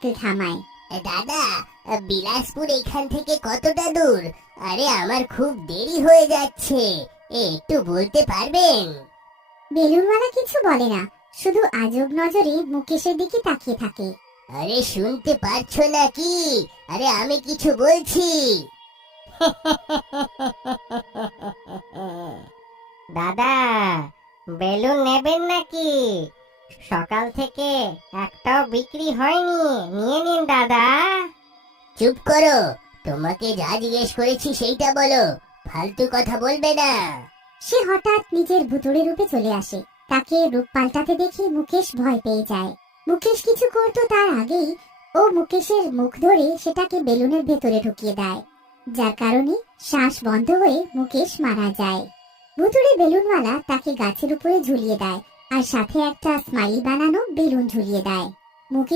Cycle থামায়। দাদা, বিলাসপুর এখান থেকে কতটা দূর? আরে আমার খুব দেরি হয়ে যাচ্ছে, একটু বলতে পারবেন? বেলুনওয়ালা কিছু বলে না, শুধু আজব নজরে মুকেশের দিকে তাকিয়ে থাকে। আরে শুনতে পারছো নাকি? আরে আমি কিছু বলছি। দাদা, বেলুন নেবেন নাকি? সকাল থেকে একটাও বিক্রি হয়নি, নিয়ে নিন দাদা। চুপ করো, তোমাকে যা জিজ্ঞেস করেছি সেইটা বলো, ফালতু কথা বলবে না। সে হঠাৎ নিজের ভুতুড়ে রূপে চলে আসে। তাকে রূপ পাল্টাতে দেখে মুকেশ ভয় পেয়ে যায়। মুকেশ কিছু করতো তার আগেই ও মুকেশের মুখ ধরে সেটাকে বেলুনের ভেতরে ঢুকিয়ে দেয়, যার কারণে শ্বাস বন্ধ হয়ে মুকেশ মারা যায়। ভুতুড়ে বেলুনওয়ালা তাকে গাছের উপরে ঝুলিয়ে দেয় আর সাথে একটা স্মাইলি বানানো বেলুন ঝুলিয়ে দেয়। মুকেশ